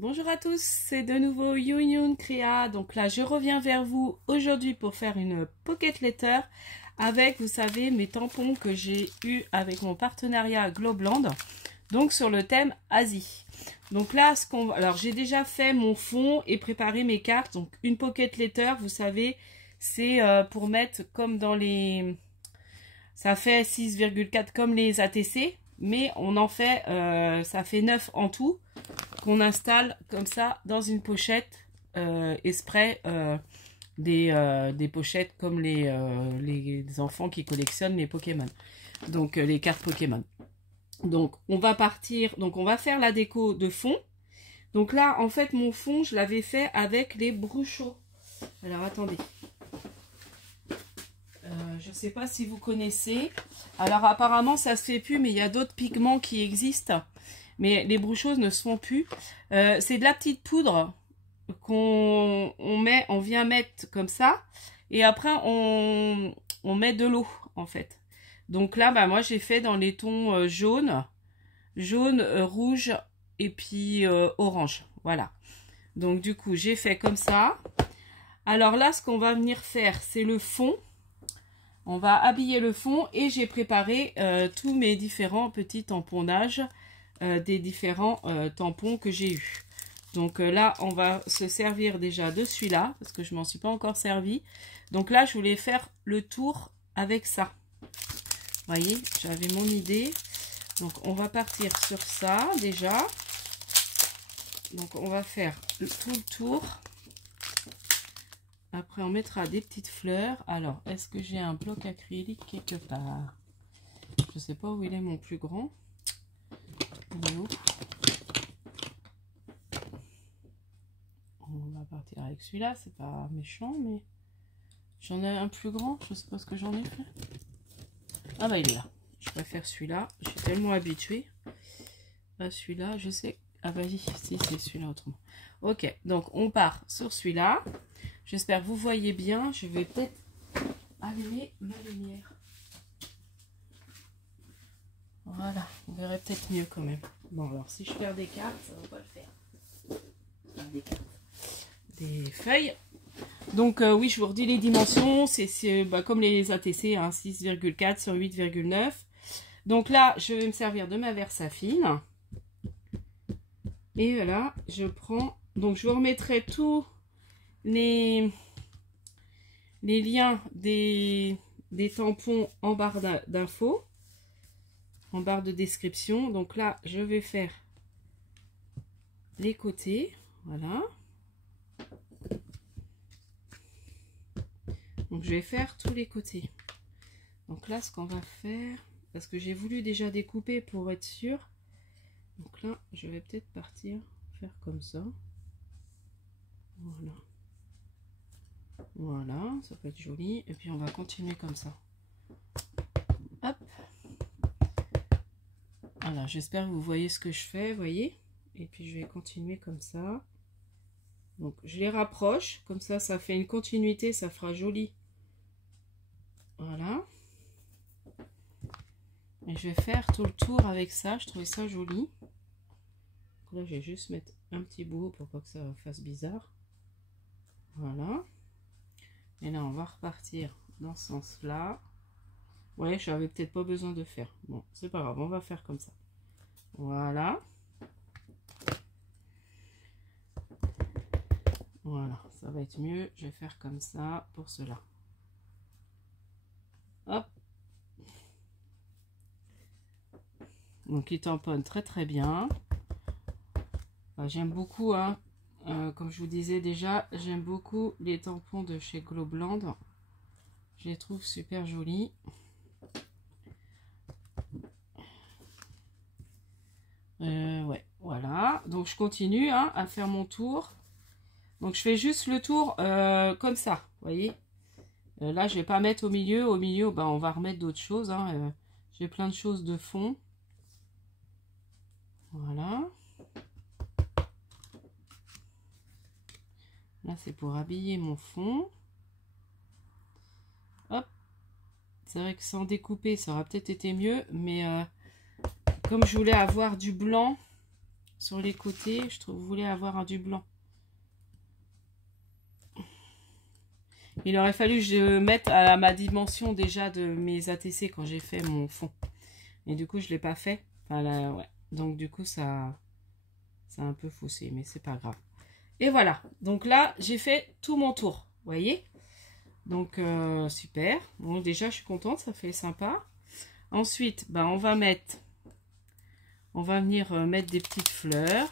Bonjour à tous, c'est de nouveau Youn Créa. Donc là, je reviens vers vous aujourd'hui pour faire une pocket letter avec, vous savez, mes tampons que j'ai eu avec mon partenariat Globland. Donc sur le thème Asie. Donc là, alors j'ai déjà fait mon fond et préparé mes cartes. Donc une pocket letter, vous savez, c'est pour mettre comme dans les... Ça fait 6,4 comme les ATC, mais on en fait, ça fait 9 en tout, qu'on installe comme ça dans une pochette exprès des pochettes comme les enfants qui collectionnent les Pokémon, donc les cartes Pokémon. Donc on va partir, donc on va faire la déco de fond. Donc là en fait mon fond je l'avais fait avec les Bruchot. Alors attendez, je ne sais pas si vous connaissez. Alors apparemment ça se fait plus, mais il y a d'autres pigments qui existent. Mais les Bruchot ne se font plus. C'est de la petite poudre qu'on vient mettre comme ça. Et après on met de l'eau en fait. Donc là bah, moi j'ai fait dans les tons jaune, rouge et puis orange. Voilà. Donc du coup j'ai fait comme ça. Alors là ce qu'on va venir faire c'est le fond. On va habiller le fond et j'ai préparé tous mes différents petits tamponnages des différents tampons que j'ai eu. Donc là, on va se servir déjà de celui-là parce que je m'en suis pas encore servi. Donc là, je voulais faire le tour avec ça. Vous voyez, j'avais mon idée. Donc on va partir sur ça déjà. Donc on va faire tout le tour. Après, on mettra des petites fleurs. Alors, est-ce que j'ai un bloc acrylique quelque part? Je ne sais pas où il est mon plus grand. On va partir avec celui-là. C'est pas méchant, mais j'en ai un plus grand. Je ne sais pas ce que j'en ai fait. Ah bah, il est là. Je préfère celui-là. Je suis tellement habituée à celui-là. Je sais. Ah bah, si, c'est celui-là autrement. Ok, donc on part sur celui-là. J'espère que vous voyez bien. Je vais peut-être allumer ma lumière. Voilà, vous verrez peut-être mieux quand même. Bon, alors si je perds des cartes, ça ne va pas le faire. Des cartes. Des feuilles. Donc oui, je vous redis les dimensions. C'est bah, comme les ATC, hein, 6,4 sur 8,9. Donc là, je vais me servir de ma Versafine. Et voilà, je prends... Donc je vous remettrai tous les liens des tampons en barre d'infos, en barre de description. Donc là, je vais faire les côtés. Voilà. Donc je vais faire tous les côtés. Donc là, ce qu'on va faire, parce que j'ai voulu déjà découper pour être sûr. Donc là, je vais peut-être partir faire comme ça. Voilà. Voilà, ça peut être joli. Et puis on va continuer comme ça. Hop. Voilà, j'espère que vous voyez ce que je fais, voyez. Et puis je vais continuer comme ça. Donc je les rapproche, comme ça, ça fait une continuité, ça fera joli. Voilà. Et je vais faire tout le tour avec ça, je trouvais ça joli. Donc là, je vais juste mettre un petit bout pour pas que ça fasse bizarre. Voilà. Et là, on va repartir dans ce sens-là. Ouais, je n'avais peut-être pas besoin de faire. Bon, c'est pas grave, on va faire comme ça. Voilà. Voilà, ça va être mieux. Je vais faire comme ça pour cela. Hop. Donc, il tamponne très très bien. J'aime beaucoup, hein. Comme je vous disais déjà, j'aime beaucoup les tampons de chez Globland. Je les trouve super jolis. Ouais, voilà. Donc je continue hein, à faire mon tour. Donc je fais juste le tour comme ça, vous voyez. Là, je vais pas mettre au milieu. Au milieu, bah, on va remettre d'autres choses. Hein. J'ai plein de choses de fond. Voilà. Là, c'est pour habiller mon fond. Hop. C'est vrai que sans découper, ça aurait peut-être été mieux. Mais comme je voulais avoir du blanc, sur les côtés, je voulais avoir du blanc. Il aurait fallu que je mette à ma dimension déjà de mes ATC quand j'ai fait mon fond. Et du coup, je ne l'ai pas fait. Enfin, là, ouais. Donc, du coup, ça a un peu faussé, mais c'est pas grave. Et voilà. Donc là, j'ai fait tout mon tour. Vous voyez? Donc, super. Bon, déjà, je suis contente. Ça fait sympa. Ensuite, ben, on va venir mettre des petites fleurs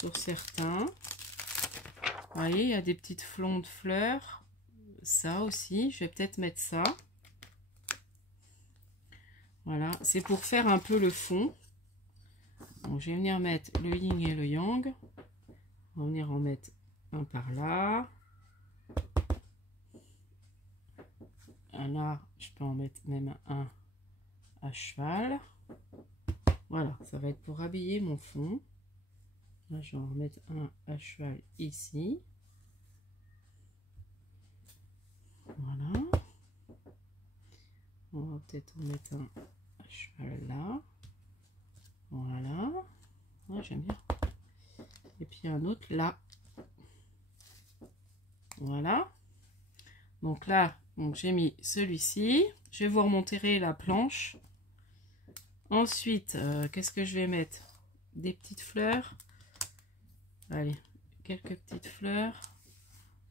sur certains. Vous voyez, il y a des petites flancs de fleurs. Ça aussi, je vais peut-être mettre ça. Voilà, c'est pour faire un peu le fond. Donc, je vais venir mettre le yin et le yang. On va venir en mettre un par là. Là, je peux en mettre même un à cheval. Voilà, ça va être pour habiller mon fond. Là, je vais en remettre un à cheval ici. Voilà. On va peut-être en mettre un à cheval là. Voilà. Ouais, j'aime bien. Et puis un autre là. Voilà. Donc là, j'ai mis celui-ci. Je vais vous remonter la planche. Ensuite, qu'est-ce que je vais mettre? Des petites fleurs. Allez, quelques petites fleurs.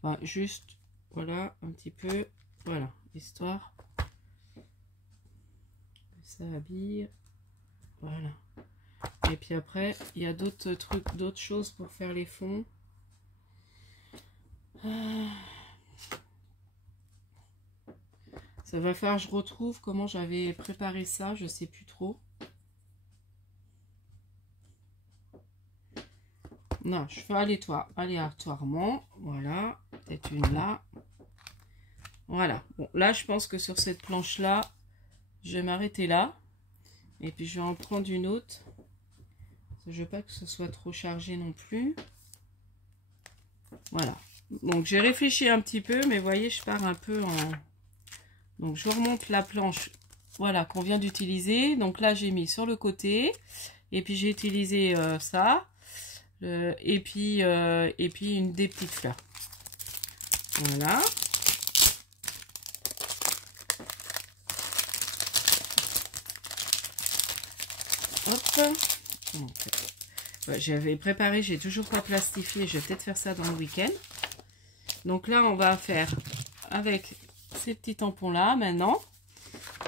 Enfin, juste, voilà, un petit peu. Voilà, histoire que ça habille. Voilà. Et puis après, il y a d'autres trucs, d'autres choses pour faire les fonds. Ça va falloir que je retrouve comment j'avais préparé ça, je sais plus trop. Non, je fais aléatoirement. Voilà, peut-être une là. Voilà. Bon, là, je pense que sur cette planche-là, je vais m'arrêter là. Et puis, je vais en prendre une autre. Je veux pas que ce soit trop chargé non plus. Voilà. Donc, j'ai réfléchi un petit peu, mais vous voyez, je pars un peu en... Donc, je remonte la planche, voilà, qu'on vient d'utiliser. Donc là, j'ai mis sur le côté. Et puis, j'ai utilisé ça. Et puis des petites fleurs. Voilà. Hop. J'avais préparé, j'ai toujours pas plastifié. Je vais peut-être faire ça dans le week-end. Donc là, on va faire avec ces petits tampons là maintenant.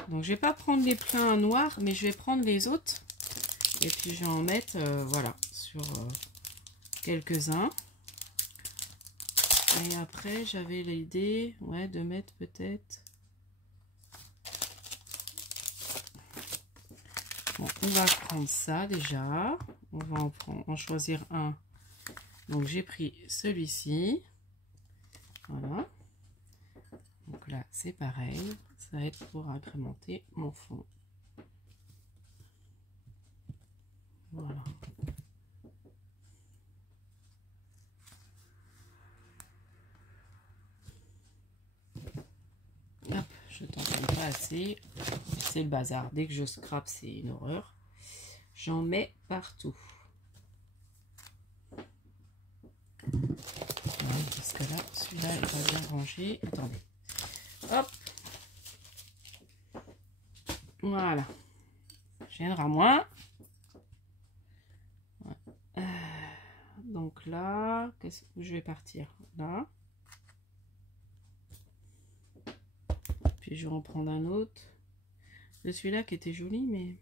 Donc je vais pas prendre les pleins noirs, mais je vais prendre les autres. Et puis je vais en mettre, voilà, sur quelques-uns. Et après, j'avais l'idée, ouais, de mettre peut-être... Bon, on va prendre ça déjà. On va en choisir un. Donc, j'ai pris celui-ci. Voilà. Donc là, c'est pareil. Ça va être pour agrémenter mon fond. Voilà. Hop, je t'en fais pas assez. C'est le bazar. Dès que je scrape, c'est une horreur. J'en mets partout. Ouais, parce que là, celui-là, il va bien ranger. Attendez. Hop. Voilà. Gênera moins. Ouais. Donc là, où je vais partir? Là. Puis je vais en prendre un autre. De celui-là qui était joli, mais...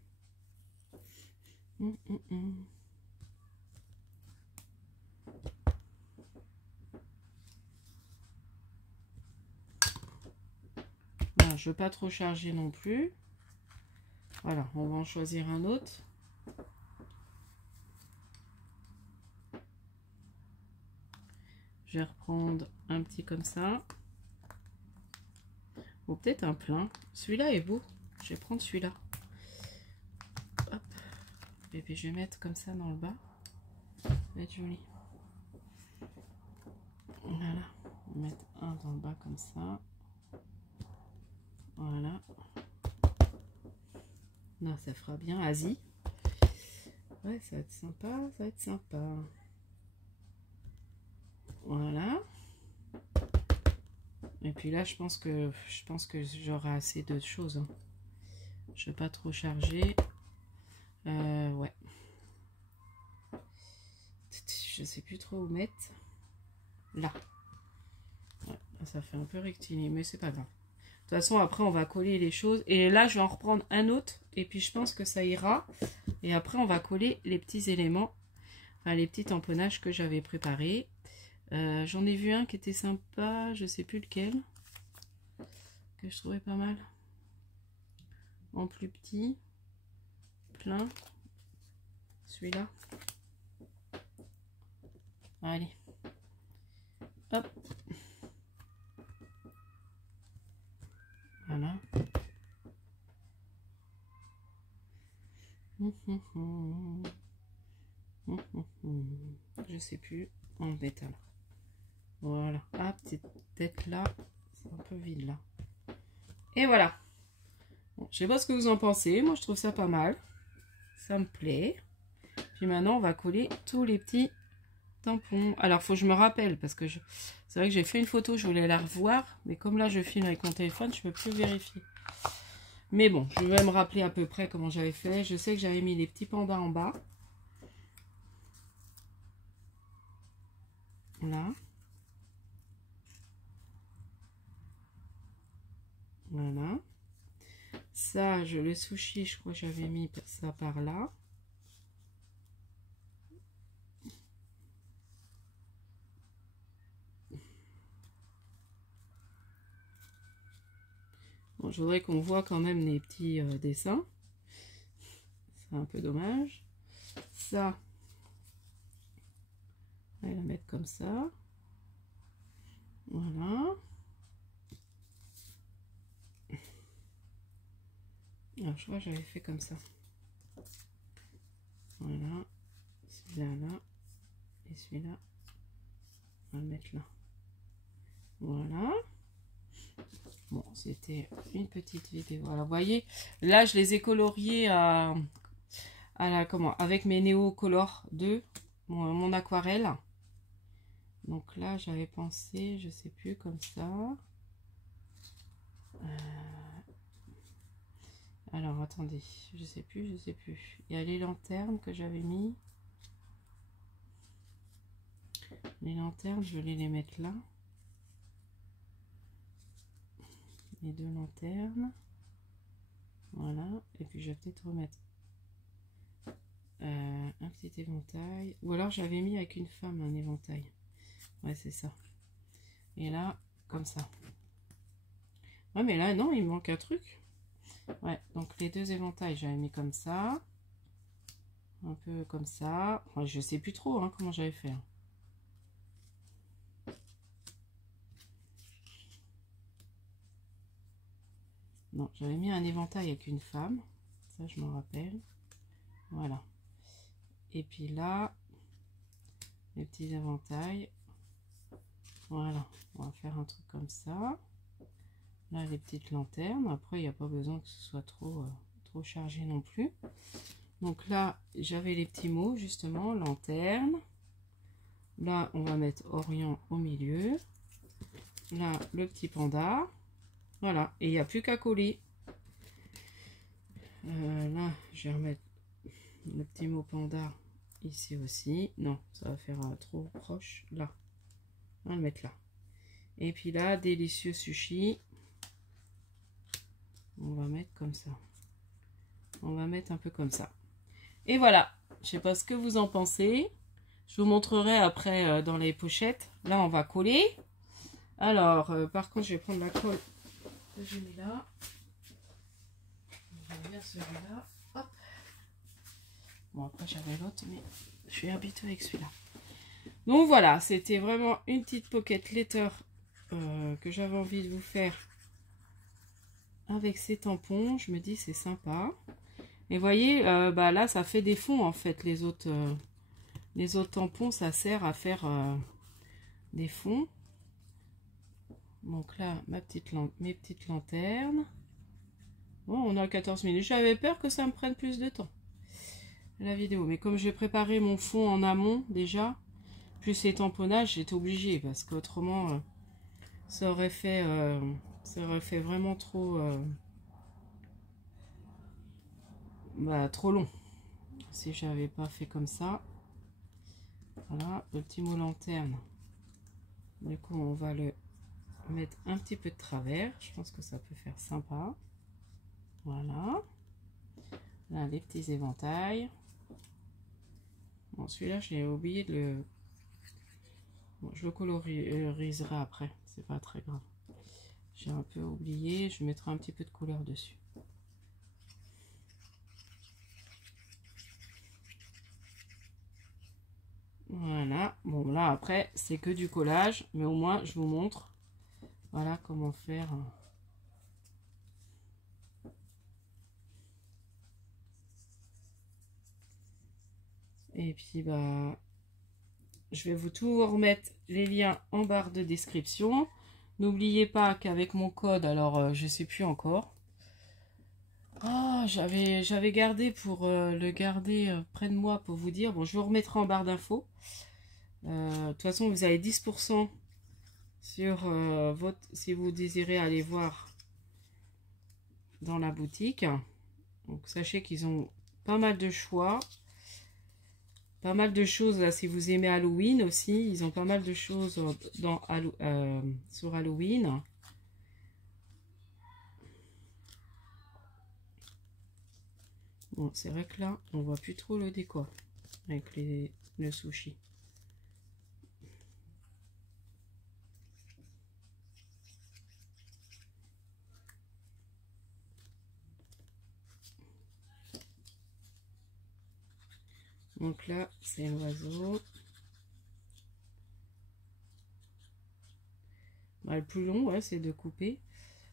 Voilà, je ne veux pas trop charger non plus. Voilà, on va en choisir un autre. Je vais reprendre un petit comme ça. Ou peut-être un plein. Celui-là est beau. Je vais prendre celui-là. Hop. Et puis je vais mettre comme ça dans le bas. Ça va être joli. Voilà. On va mettre un dans le bas comme ça. Voilà. Là, ça fera bien Asie. Ouais, ça va être sympa, ça va être sympa. Voilà. Et puis là, je pense que j'aurai assez de choses, hein. Je ne vais pas trop charger. Ouais. Je sais plus trop où mettre. Là. Ouais, ça fait un peu rectiligne, mais c'est pas grave. De toute façon, après, on va coller les choses. Et là, je vais en reprendre un autre. Et puis, je pense que ça ira. Et après, on va coller les petits éléments. Enfin, les petits tamponnages que j'avais préparés. J'en ai vu un qui était sympa. Je sais plus lequel. Que je trouvais pas mal. En plus petit. Plein. Celui-là. Allez. Hop. Voilà. Je sais plus. En métal. Voilà. Ah, petite tête là. C'est un peu vide là. Et voilà. Bon, je sais pas ce que vous en pensez. Moi, je trouve ça pas mal. Ça me plaît. Puis maintenant, on va coller tous les petits tampons. Alors, faut que je me rappelle parce que c'est vrai que j'ai fait une photo, je voulais la revoir. Mais comme là, je filme avec mon téléphone, je peux plus vérifier. Mais bon, je vais me rappeler à peu près comment j'avais fait. Je sais que j'avais mis les petits pandas en bas. Là. Voilà. Ça, le sushi, je crois que j'avais mis ça par là. Bon, je voudrais qu'on voit quand même les petits dessins. C'est un peu dommage. Ça, on va la mettre comme ça. Voilà. Alors, je crois que j'avais fait comme ça. Voilà. Celui-là, là. Et celui-là, on va le mettre là. Voilà. Bon, c'était une petite vidéo. Alors, vous voyez, là, je les ai coloriés avec mes Néo Color 2, mon aquarelle. Donc là, j'avais pensé, je sais plus, comme ça. Alors, attendez, je sais plus. Il y a les lanternes que j'avais mis. Les lanternes, je vais les mettre là. Les deux lanternes. Voilà. Et puis, je vais peut-être remettre un petit éventail. Ou alors, j'avais mis avec une femme un éventail. Ouais, c'est ça. Et là, comme ça. Ouais, mais là, non, il me manque un truc. Ouais, donc les deux éventails, j'avais mis comme ça. Un peu comme ça. Enfin, je sais plus trop hein, comment j'avais fait. Non, j'avais mis un éventail avec une femme. Ça, je m'en rappelle. Voilà. Et puis là, les petits éventails. Voilà. On va faire un truc comme ça. Là, les petites lanternes. Après, il n'y a pas besoin que ce soit trop chargé non plus. Donc là, j'avais les petits mots, justement. Lanterne. Là, on va mettre Orient au milieu. Là, le petit panda. Voilà. Et il n'y a plus qu'à coller. Là, je vais remettre le petit mot panda ici aussi. Non, ça va faire trop proche. Là. On va le mettre là. Et puis là, délicieux sushi. On va mettre comme ça. On va mettre un peu comme ça. Et voilà. Je sais pas ce que vous en pensez. Je vous montrerai après dans les pochettes. Là, on va coller. Alors, par contre, je vais prendre la colle que j'ai mis là. Je vais bien celui-là. Hop. Bon, après, j'avais l'autre, mais je suis habituée avec celui-là. Donc voilà, c'était vraiment une petite pocket letter que j'avais envie de vous faire avec ces tampons. Je me dis c'est sympa. Et vous voyez, bah là ça fait des fonds en fait. Les autres tampons, ça sert à faire des fonds. Donc là, mes petites lanternes. Bon, on a 14 minutes. J'avais peur que ça me prenne plus de temps. la vidéo. Mais comme j'ai préparé mon fond en amont déjà, plus les tamponnages, j'étais obligée parce qu'autrement ça aurait fait vraiment trop trop long si j'avais pas fait comme ça. Voilà, le petit mot lanterne. Du coup, on va le mettre un petit peu de travers. Je pense que ça peut faire sympa. Voilà. Là, les petits éventails. Bon, celui-là, j'ai oublié de le... Bon, je le coloriserai après. C'est pas très grave. J'ai un peu oublié. Je mettrai un petit peu de couleur dessus. Voilà. Bon, là, après, c'est que du collage. Mais au moins, je vous montre. Voilà comment faire... Et puis, bah, je vais tout remettre les liens en barre de description. N'oubliez pas qu'avec mon code, alors je sais plus encore. Ah, j'avais gardé pour le garder près de moi pour vous dire. Bon, je vous remettrai en barre d'infos. De toute façon, vous avez 10% sur votre, si vous désirez aller voir dans la boutique. Donc, sachez qu'ils ont pas mal de choix. Pas mal de choses là, si vous aimez Halloween aussi, ils ont pas mal de choses sur Halloween. Bon, c'est vrai que là, on voit plus trop le décor avec le sushi. Donc là, c'est l'oiseau. Bah, le plus long, ouais, c'est de couper.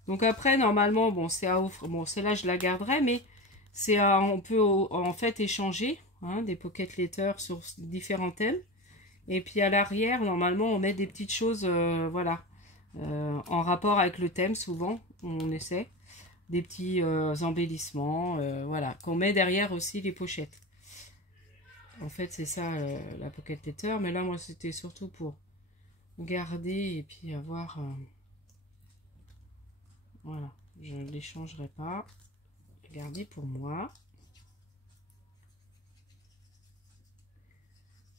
Donc après, normalement, bon, c'est à offrir. Bon, celle-là, je la garderai, mais c'est on peut en fait échanger des pocket letters sur différents thèmes. Et puis à l'arrière, normalement, on met des petites choses, voilà, en rapport avec le thème. Souvent, on essaie des petits embellissements, voilà, qu'on met derrière aussi les pochettes. En fait, c'est ça la pocket letter. Mais là, moi, c'était surtout pour garder et puis avoir... voilà, je ne les changerai pas. Garder pour moi.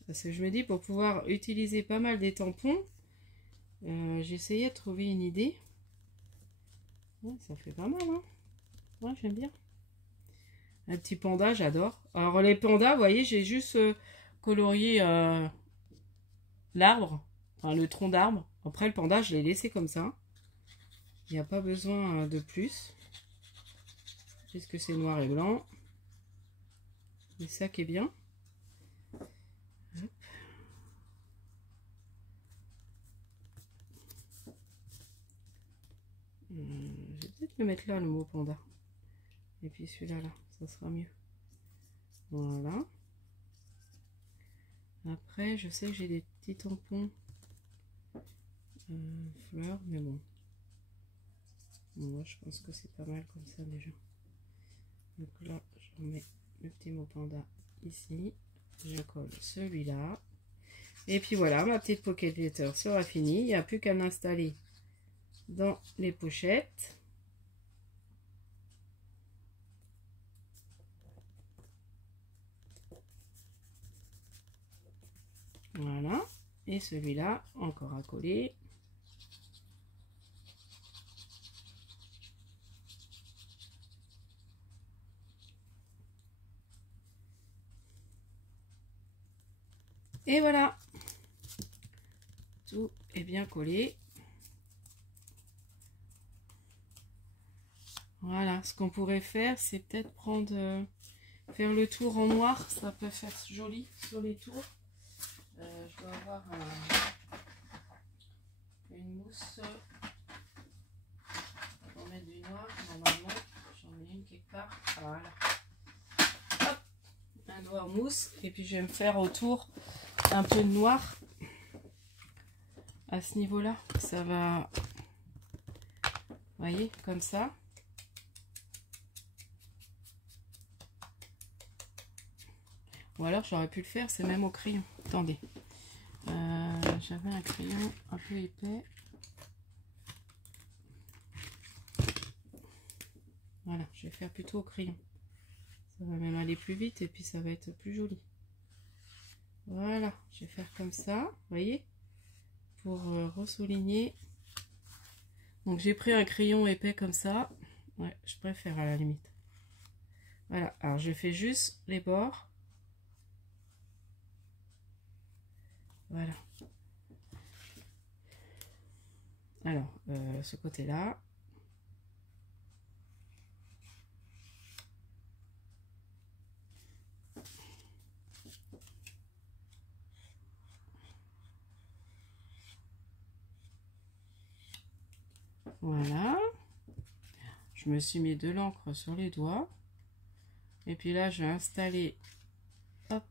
Parce que je me dis, pour pouvoir utiliser pas mal des tampons, j'essayais de trouver une idée. Ouais, ça fait pas mal, hein. Ouais, j'aime bien. Un petit panda, j'adore. Alors, les pandas, vous voyez, j'ai juste colorié l'arbre, enfin le tronc d'arbre. Après, le panda, je l'ai laissé comme ça. Il n'y a pas besoin de plus. Puisque c'est noir et blanc. C'est ça qui est bien. Hop. Je vais peut-être le mettre là, le mot panda. Et puis celui-là, là, ça sera mieux. Voilà. Après, je sais que j'ai des petits tampons fleurs, mais bon. Moi, je pense que c'est pas mal comme ça déjà. Donc là, je remets le petit mot panda ici. Je colle celui-là. Et puis voilà, ma petite pocket letter sera finie. Il n'y a plus qu'à l'installer dans les pochettes. Voilà. Et celui-là, encore à coller. Et voilà. Tout est bien collé. Voilà. Ce qu'on pourrait faire, c'est peut-être prendre... faire le tour en noir. Ça peut faire joli sur les tours. Je dois avoir une mousse pour mettre du noir. Normalement, j'en ai une quelque part. Voilà. Hop, un doigt en mousse. Et puis je vais me faire autour un peu de noir. À ce niveau-là, ça va. Vous voyez, comme ça. Ou alors j'aurais pu le faire, c'est même au crayon. Attendez. J'avais un crayon un peu épais. Voilà, je vais faire plutôt au crayon. Ça va même aller plus vite et puis ça va être plus joli. Voilà, je vais faire comme ça, vous voyez, pour ressouligner. Donc j'ai pris un crayon épais comme ça. Ouais, je préfère à la limite. Voilà, alors je fais juste les bords. Voilà. Alors, ce côté-là. Voilà. Je me suis mis de l'encre sur les doigts. Et puis là, je vais installer hop,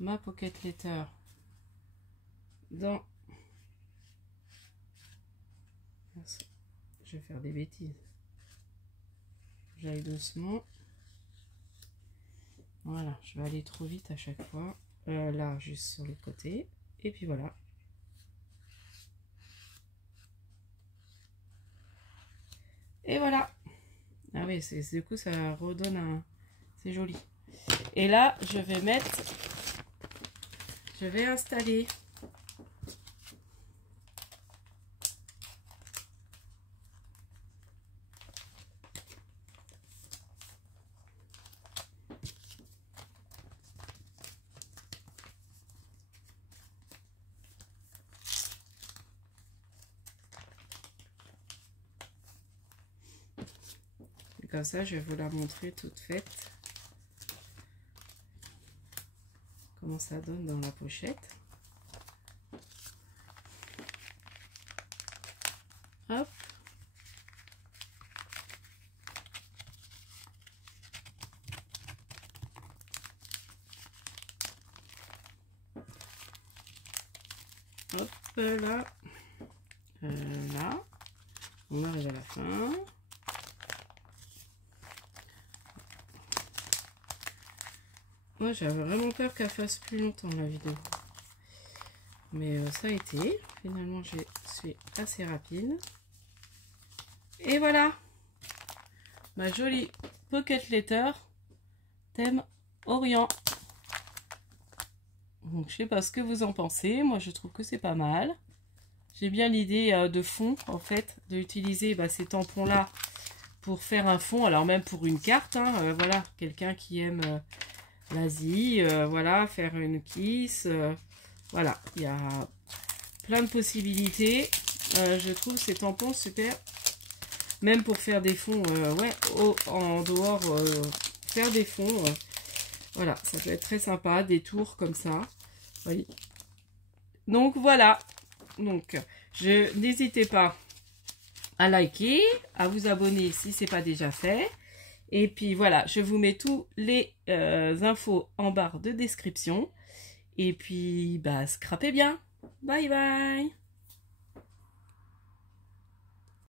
ma pocket letter dans... Je vais faire des bêtises. J'aille doucement. Voilà, je vais aller trop vite à chaque fois. Là, juste sur les côtés. Et puis voilà. Et voilà. Ah oui, du coup, ça redonne un... C'est joli. Et là, je vais mettre... Je vais installer... Comme ça, je vais vous la montrer toute faite. Comment ça donne dans la pochette. Hop. Hop là. Là. On arrive à la fin. Moi, j'avais vraiment peur qu'elle fasse plus longtemps la vidéo. Mais ça a été. Finalement, je suis assez rapide. Et voilà. Ma jolie pocket letter thème Orient. Donc, je sais pas ce que vous en pensez. Moi, je trouve que c'est pas mal. J'ai bien l'idée de fond, en fait, d'utiliser ces tampons-là pour faire un fond. Alors, même pour une carte, hein, voilà, quelqu'un qui aime... l'Asie, voilà, faire une kiss, voilà, il y a plein de possibilités. Je trouve ces tampons super, même pour faire des fonds, ouais, en dehors, faire des fonds, voilà, ça peut être très sympa, des tours comme ça, oui. Donc voilà, donc n'hésitez pas à liker, à vous abonner si ce n'est pas déjà fait. Et puis voilà, je vous mets tous les infos en barre de description. Et puis, scrapez bien. Bye bye.